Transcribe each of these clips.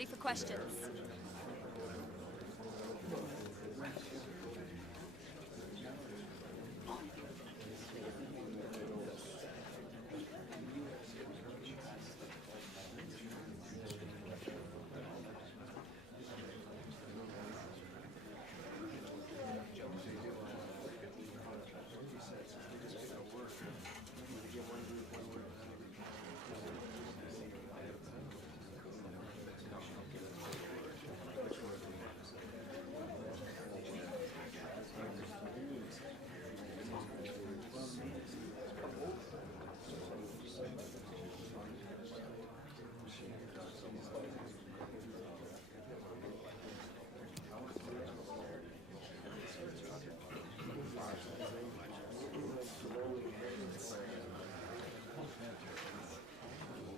ready for questions.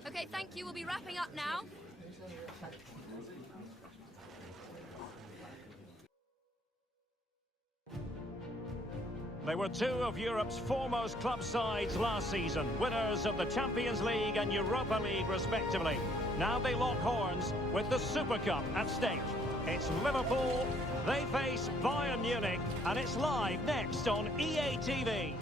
Okay, thank you. We'll be wrapping up now. They were two of Europe's foremost club sides last season, winners of the Champions League and Europa League respectively. Now they lock horns with the Super Cup at stake. It's Liverpool, they face Bayern Munich, and it's live next on EA TV.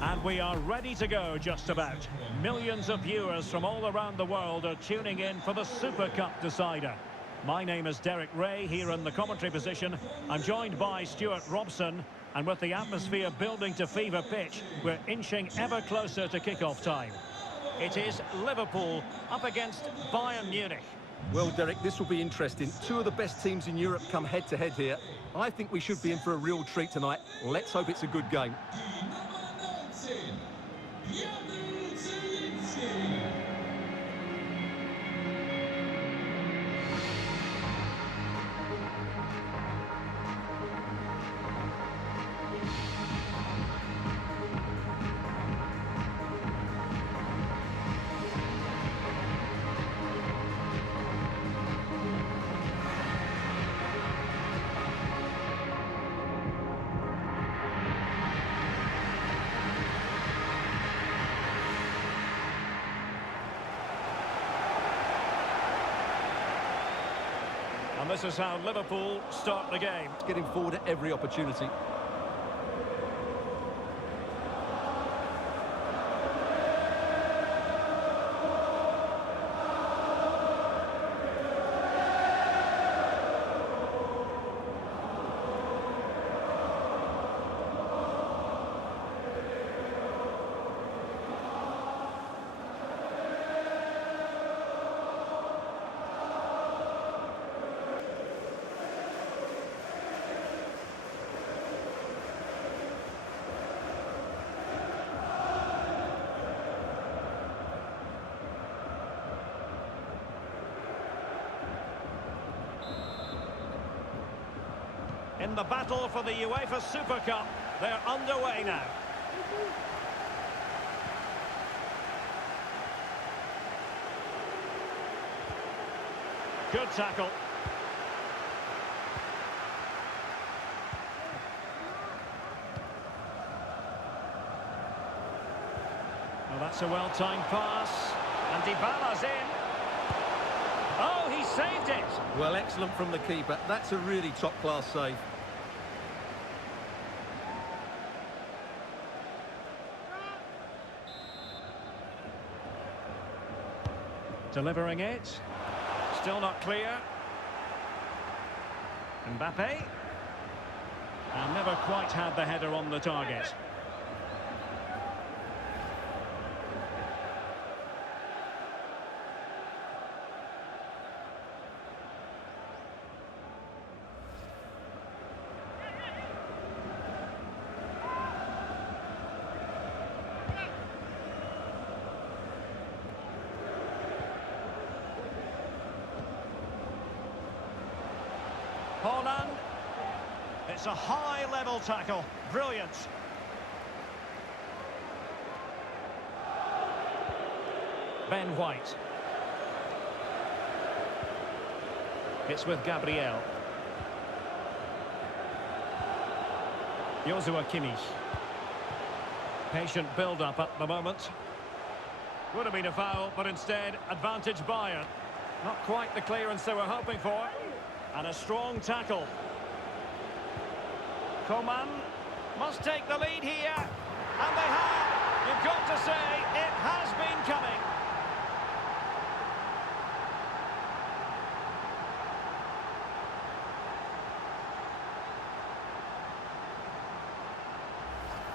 And we are ready to go just about. Millions of viewers from all around the world are tuning in for the Super Cup decider. My name is Derek Ray, here in the commentary position. I'm joined by Stuart Robson, and with the atmosphere building to fever pitch, we're inching ever closer to kick-off time. It is Liverpool up against Bayern Munich. Well, Derek, this will be interesting. Two of the best teams in Europe come head-to-head here. I think we should be in for a real treat tonight. Let's hope it's a good game. And this is how Liverpool start the game. Getting forward at every opportunity. In the battle for the UEFA Super Cup, they're underway now. Good tackle. Well, that's a well-timed pass. And Dybala's in. Oh, he saved it! Well, excellent from the keeper. That's a really top-class save. Delivering it. Still not clear. Mbappe. And never quite had the header on the target. Holland. It's a high-level tackle. Brilliant. Ben White. It's with Gabriel. Joshua Kimmich. Patient build-up at the moment. Would have been a foul, but instead, advantage Bayern. Not quite the clearance they were hoping for. And a strong tackle. Coman must take the lead here. And they have. You've got to say, it has been coming.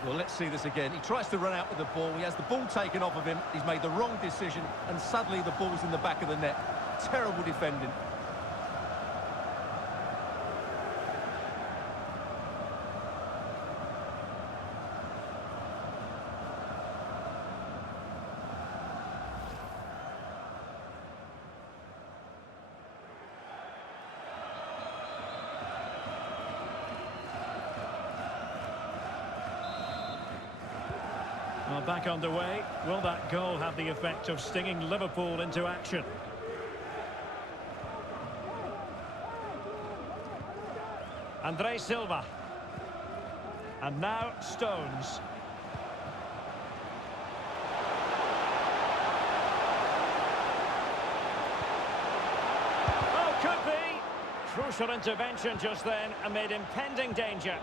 Well, let's see this again. He tries to run out with the ball. He has the ball taken off of him. He's made the wrong decision, and suddenly the ball's in the back of the net. Terrible defending. Well, back underway. Will that goal have the effect of stinging Liverpool into action? Andre Silva. And now Stones. Oh, could be! Crucial intervention just then amid impending danger.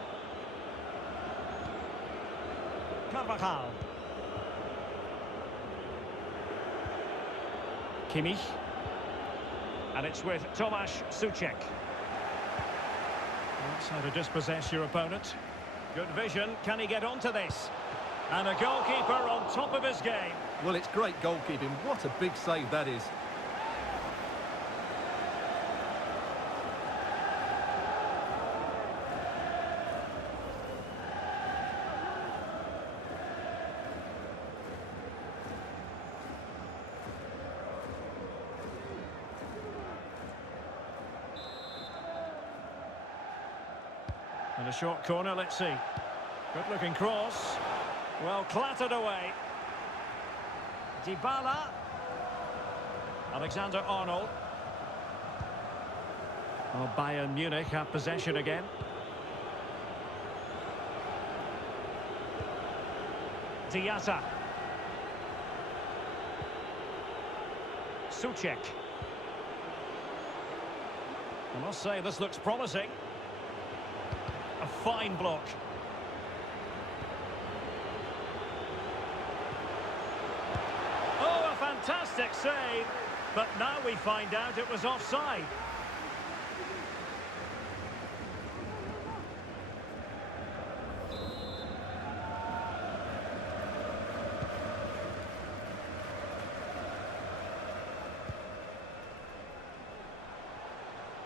Carvajal. Kimmich. And it's with Tomasz Suchek. That's how to dispossess your opponent. Good vision. Can he get onto this? And a goalkeeper on top of his game. Well, it's great goalkeeping. What a big save that is. And a short corner, let's see. Good-looking cross. Well, clattered away. Dybala. Alexander-Arnold. Oh, Bayern Munich have possession again. Diatta. Suchek. I must say, this looks promising. A fine block. Oh, a fantastic save. But now we find out it was offside.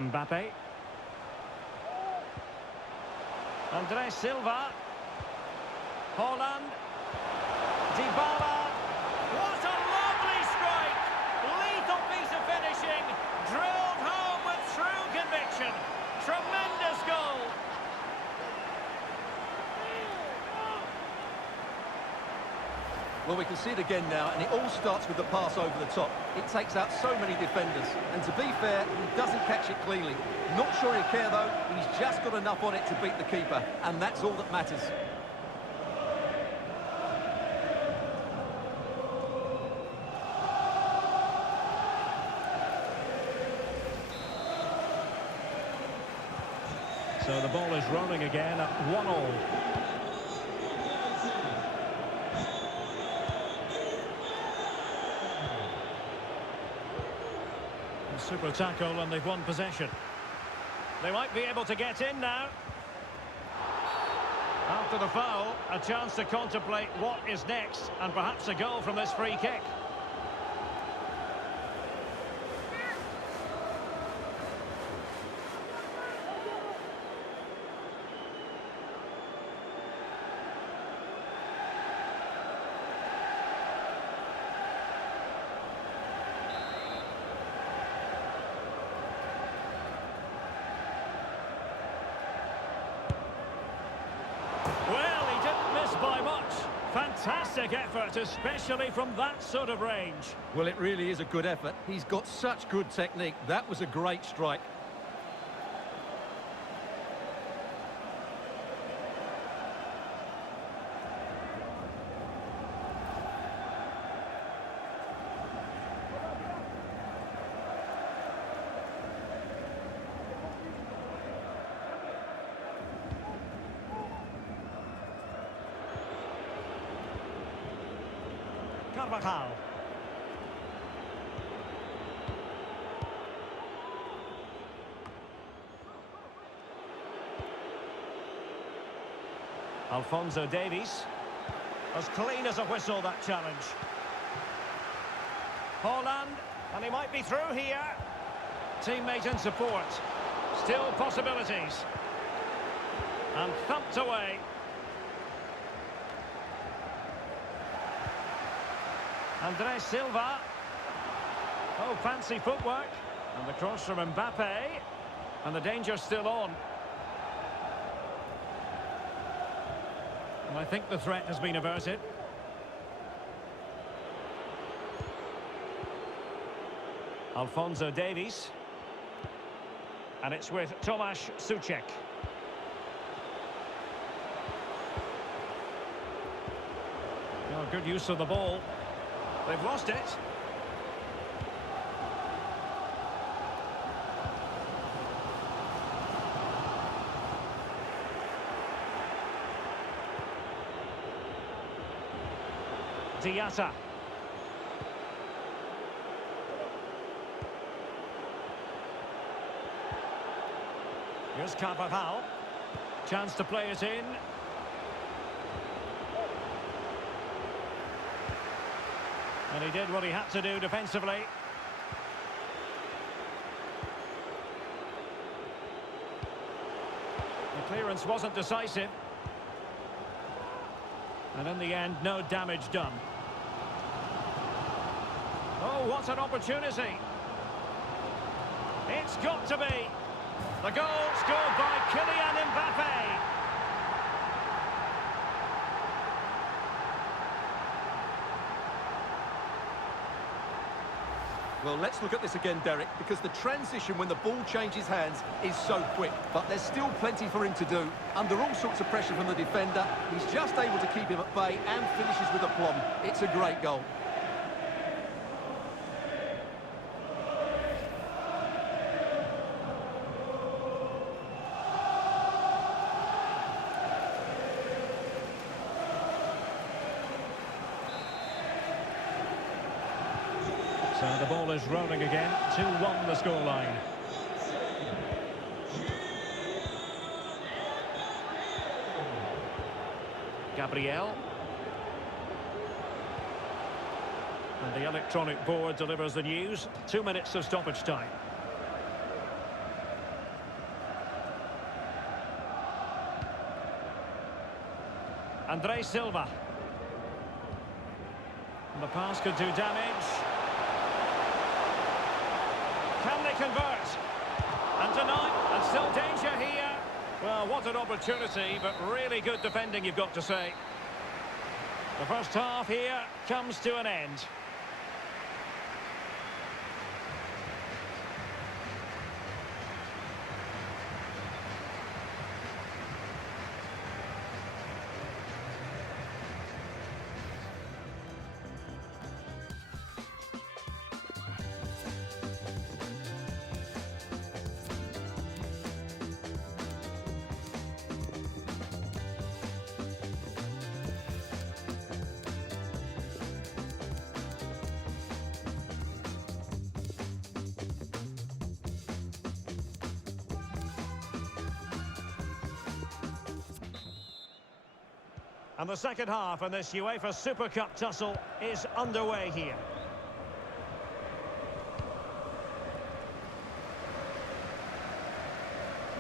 Mbappe. Andre Silva. Holland. Dybala. What a lovely strike! Lethal piece of finishing. Drilled home with true conviction. Tremendous goal. Well, we can see it again now, and it all starts with the pass over the top. It takes out so many defenders, and to be fair, he doesn't catch it cleanly. Not sure he'll care, though. He's just got enough on it to beat the keeper, and that's all that matters. So the ball is rolling again at 1-1. Super tackle, and they've won possession. They might be able to get in now. After the foul, a chance to contemplate what is next, and perhaps a goal from this free kick. Well, he didn't miss by much. Fantastic effort, especially from that sort of range. Well, it really is a good effort. He's got such good technique. That was a great strike. Carvajal. Alphonso Davies. As clean as a whistle, that challenge. Haaland, and he might be through here. Teammate and support. Still possibilities. And thumped away. Andrés Silva. Oh, fancy footwork. And the cross from Mbappe. And the danger's still on. And I think the threat has been averted. Alphonso Davies. And it's with Tomasz Suchek. Oh, good use of the ball. They've lost it. Diatta. Here's Carvajal. Chance to play it in. And he did what he had to do defensively. The clearance wasn't decisive. And in the end, no damage done. Oh, what an opportunity. It's got to be. The goal scored by Kylian Mbappe. Well, let's look at this again, Derek, because the transition when the ball changes hands is so quick. But there's still plenty for him to do. Under all sorts of pressure from the defender, he's just able to keep him at bay and finishes with aplomb. It's a great goal. So the ball is rolling again. 2-1 the scoreline. Gabriel. And the electronic board delivers the news. 2 minutes of stoppage time. Andrés Silva. And the pass could do damage. Can they convert? And tonight, and still danger here. Well, what an opportunity, but really good defending, you've got to say. The first half here comes to an end. And the second half in this UEFA Super Cup tussle is underway here.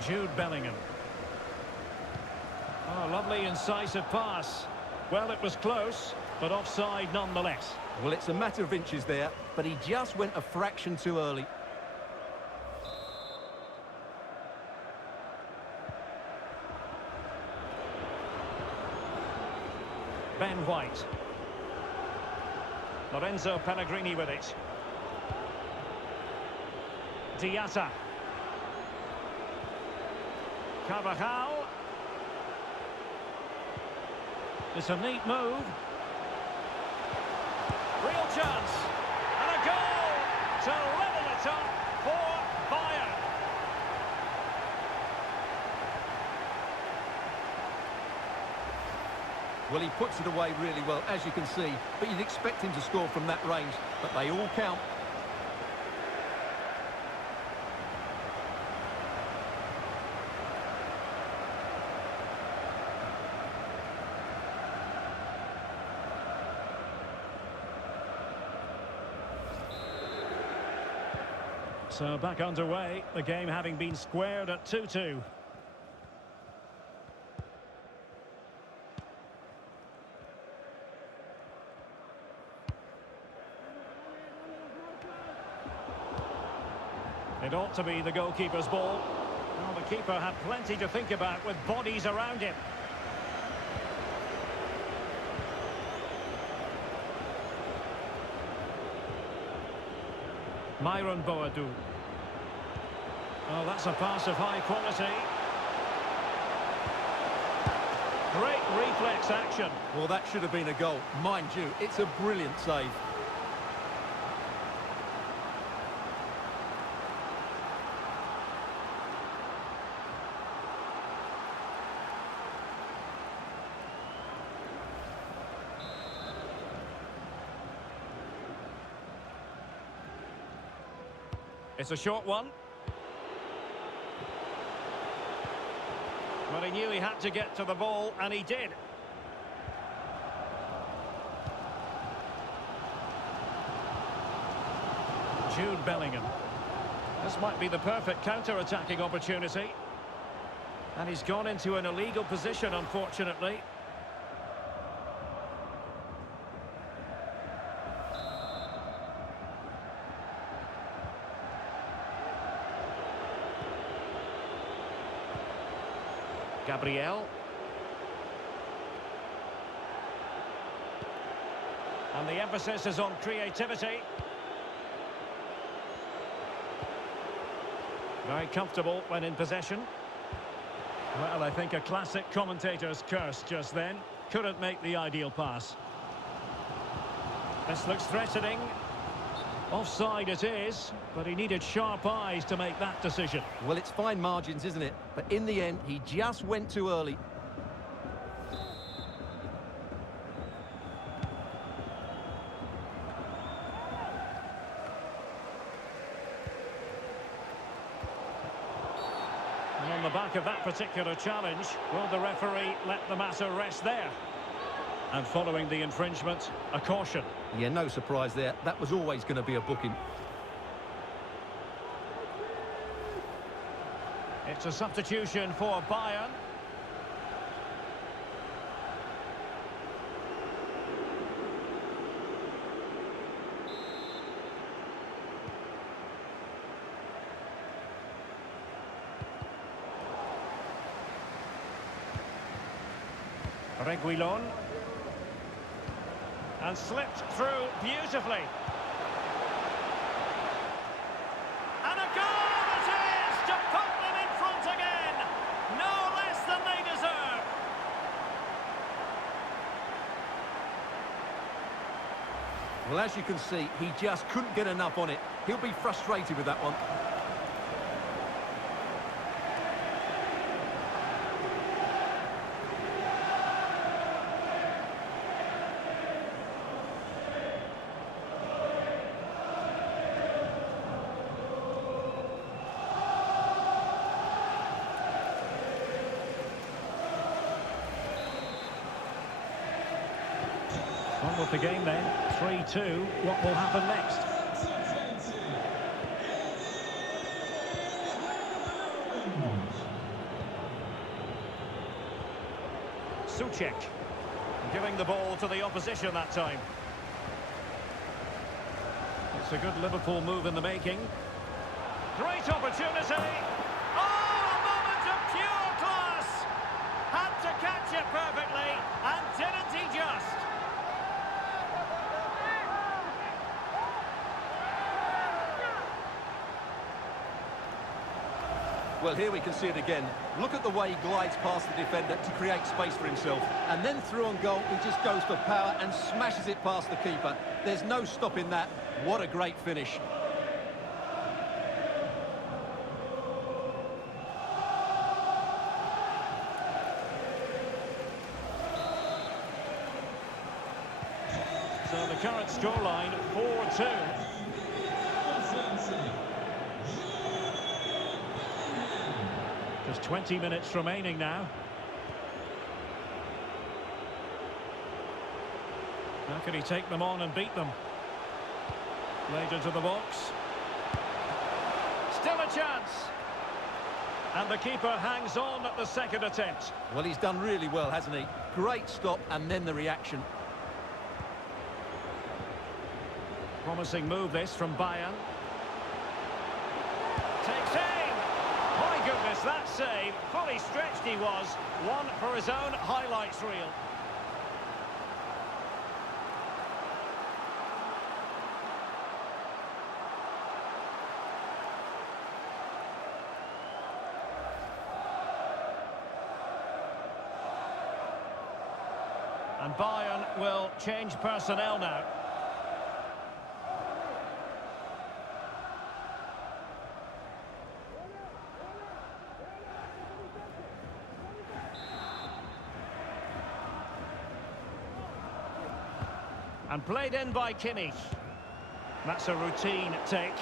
Jude Bellingham. Oh, lovely incisive pass. Well, it was close, but offside nonetheless. Well, it's a matter of inches there, but he just went a fraction too early. Ben White. Lorenzo Pellegrini with it. Diatta. Carvajal. It's a neat move. Real chance. And a goal to level it up for Bayern. Well, he puts it away really well, as you can see, but you'd expect him to score from that range, but they all count. So back underway, the game having been squared at 2-2. It ought to be the goalkeeper's ball. Well, the keeper had plenty to think about with bodies around him. Myron Boadu. Oh, that's a pass of high quality. Great reflex action. Well, that should have been a goal. Mind you, it's a brilliant save. It's a short one. Well, he knew he had to get to the ball, and he did. Jude Bellingham. This might be the perfect counter-attacking opportunity. And he's gone into an illegal position, unfortunately. Gabriel. And the emphasis is on creativity. Very comfortable when in possession. Well, I think a classic commentator's curse just then. Couldn't make the ideal pass. This looks threatening. Offside it is, but he needed sharp eyes to make that decision. Well, it's fine margins, isn't it? But in the end, he just went too early. And on the back of that particular challenge, will the referee let the matter rest there? And following the infringement, a caution. Yeah, no surprise there. That was always going to be a booking. It's a substitution for Bayern. Reguilon. And slipped through beautifully. And a goal it is to put them in front again. No less than they deserve. Well, as you can see, he just couldn't get enough on it. He'll be frustrated with that one. On with the game then, 3-2. What will happen next? Souček giving the ball to the opposition that time. It's a good Liverpool move in the making. Great opportunity. Oh, a moment of pure class. Had to catch it perfectly, and didn't he just? Well, here we can see it again. Look at the way he glides past the defender to create space for himself. And then through on goal, he just goes for power and smashes it past the keeper. There's no stopping that. What a great finish. current scoreline 4-2. Just 20 minutes remaining now. How can he take them on and beat them? Laid into the box. Still a chance. And the keeper hangs on at the second attempt. Well, he's done really well, hasn't he? Great stop and then the reaction. Promising move this from Bayern. Takes aim. My goodness, that save. Fully stretched he was. One for his own highlights reel. And Bayern will change personnel now. And played in by Kimmich. That's a routine take.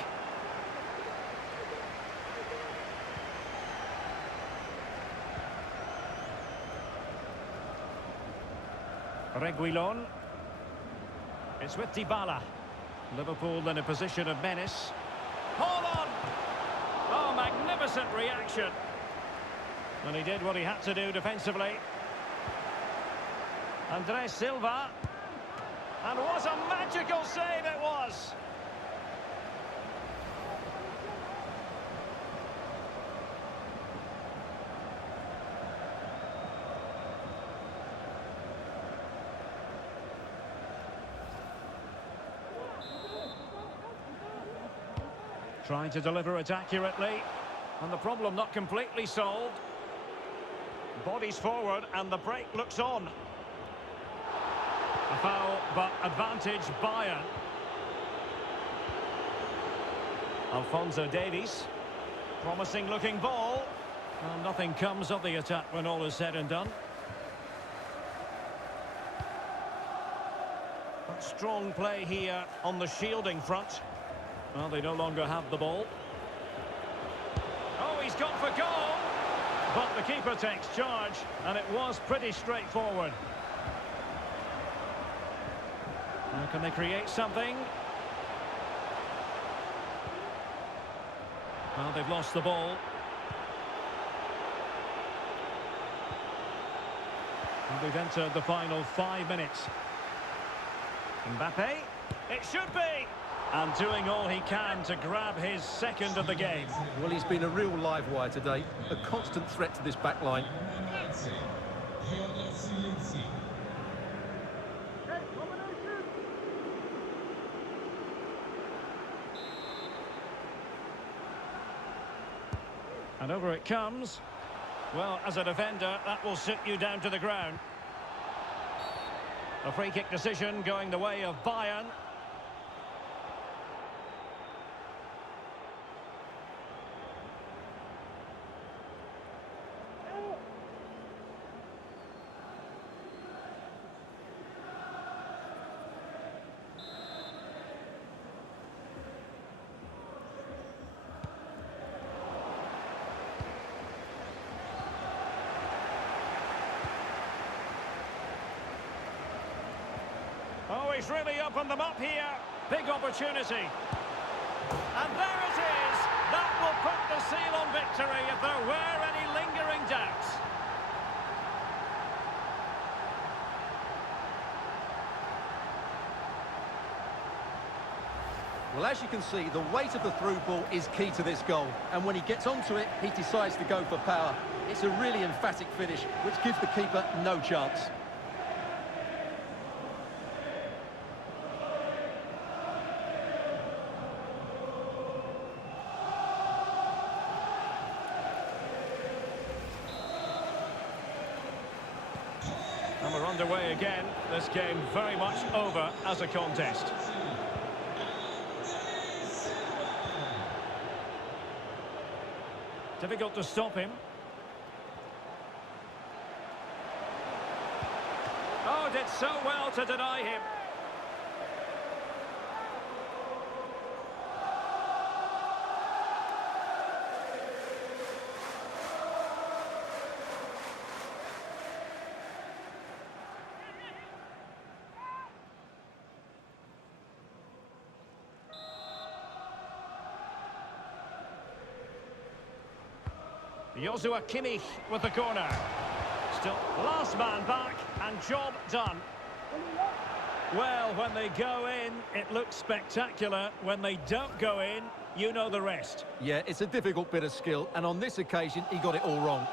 Reguilon. It's with Dybala. Liverpool in a position of menace. Hold on! Oh, magnificent reaction. And he did what he had to do defensively. Andres Silva. And what a magical save it was! Trying to deliver it accurately, and the problem not completely solved. Bodies forward, and the break looks on. A foul, but advantage Bayern. Alphonso Davies. Promising looking ball. Well, nothing comes of the attack when all is said and done. But strong play here on the shielding front. Well, they no longer have the ball. Oh, he's gone for goal! But the keeper takes charge, and it was pretty straightforward. Now, can they create something? Well, they've lost the ball. And we've entered the final 5 minutes. Mbappe, it should be! And doing all he can to grab his second of the game. Well, he's been a real live wire today. A constant threat to this back line. And over it comes. Well, as a defender, that will sit you down to the ground. A free kick decision going the way of Bayern. Oh, he's really opened them up here. Big opportunity. And there it is. That will put the seal on victory if there were any lingering doubts. Well, as you can see, the weight of the through ball is key to this goal. And when he gets onto it, he decides to go for power. It's a really emphatic finish, which gives the keeper no chance. And we're underway again. This game very much over as a contest. Difficult to stop him. Oh, did so well to deny him. Joshua Kimmich with the corner. Still last man back and job done. Well, when they go in, it looks spectacular. When they don't go in, you know the rest. Yeah, it's a difficult bit of skill, and on this occasion, he got it all wrong.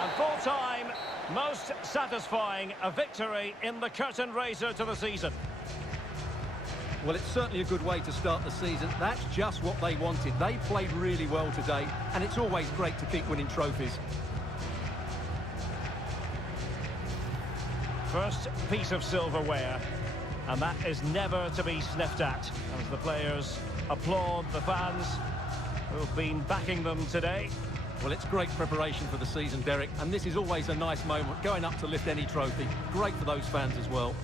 And full time, most satisfying, a victory in the curtain raiser to the season. Well, it's certainly a good way to start the season. That's just what they wanted. They played really well today, and it's always great to keep winning trophies. First piece of silverware, and that is never to be sniffed at, as the players applaud the fans who've been backing them today. Well, it's great preparation for the season, Derek, and this is always a nice moment, going up to lift any trophy. Great for those fans as well.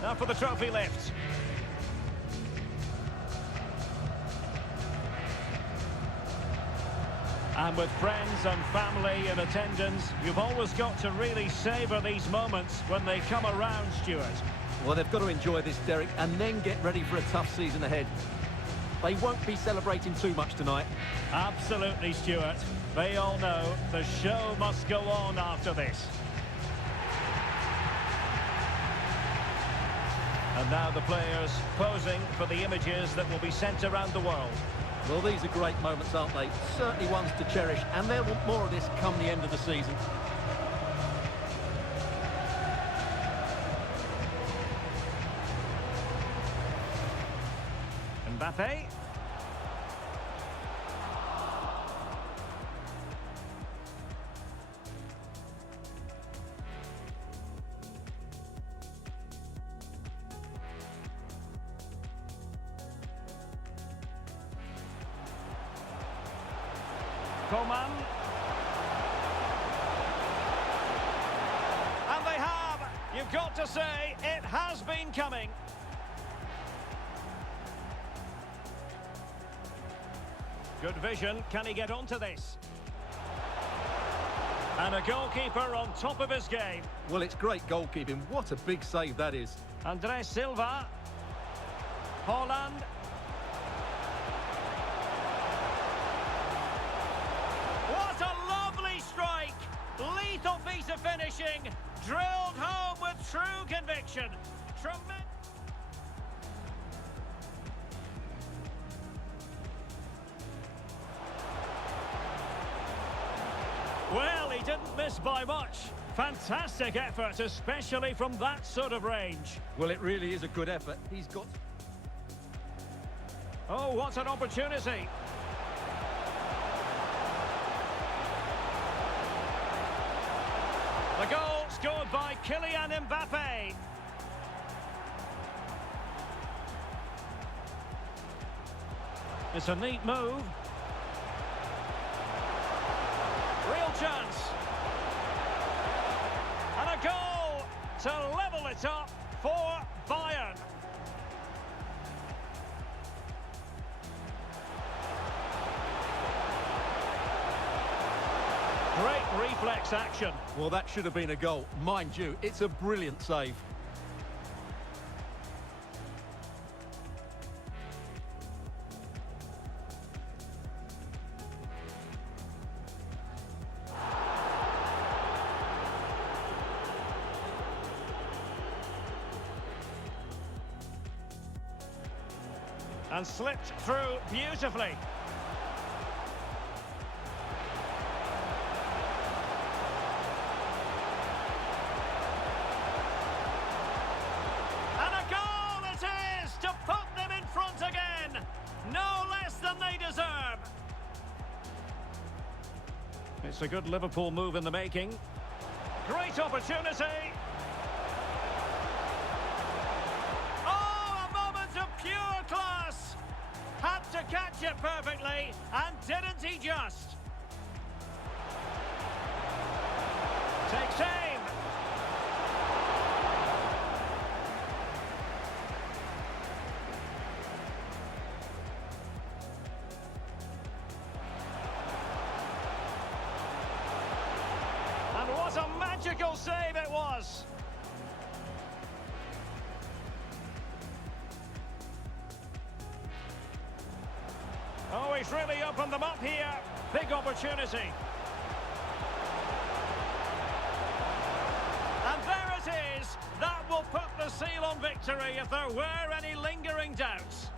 Now for the trophy lift. And with friends and family in attendance, you've always got to really savour these moments when they come around, Stuart. Well, they've got to enjoy this, Derek, and then get ready for a tough season ahead. They won't be celebrating too much tonight. Absolutely, Stuart. They all know the show must go on after this. And now the players posing for the images that will be sent around the world. Well, these are great moments, aren't they? Certainly ones to cherish, and they'll want more of this come the end of the season. Mbappe. Coman. And they have. You've got to say, it has been coming. Good vision. Can he get onto this? And a goalkeeper on top of his game. Well, it's great goalkeeping. What a big save that is. Andres Silva. Haaland. What a lovely strike! Lethal piece of finishing. Drilled home with true conviction. Tremendous. Well, he didn't miss by much. Fantastic effort, especially from that sort of range. Well, it really is a good effort. He's got... Oh, what an opportunity. The goal scored by Kylian Mbappe. It's a neat move. Real chance. And a goal to level it up for Bayern. Great reflex action. Well, that should have been a goal. Mind you, it's a brilliant save. And slipped through beautifully. And a goal it is to put them in front again. No less than they deserve. It's a good Liverpool move in the making. Great opportunity. Had to catch it perfectly, and didn't he just? Takes aim. He's really opened them up here. Big opportunity. And there it is. That will put the seal on victory if there were any lingering doubts.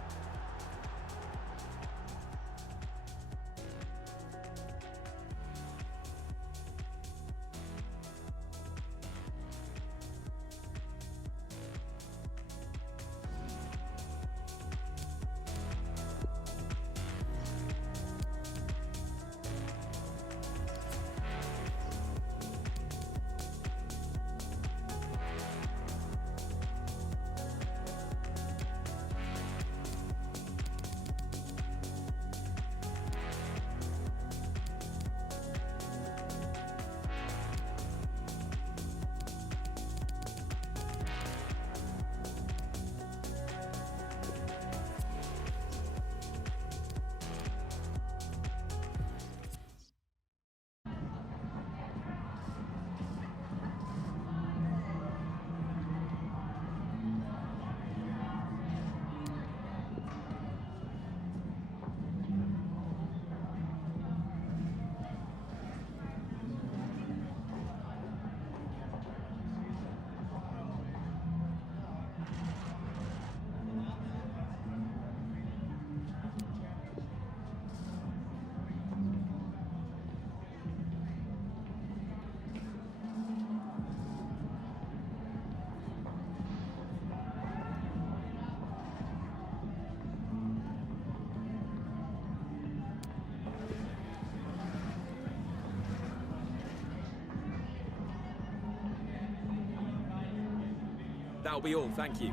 That'll be all, thank you.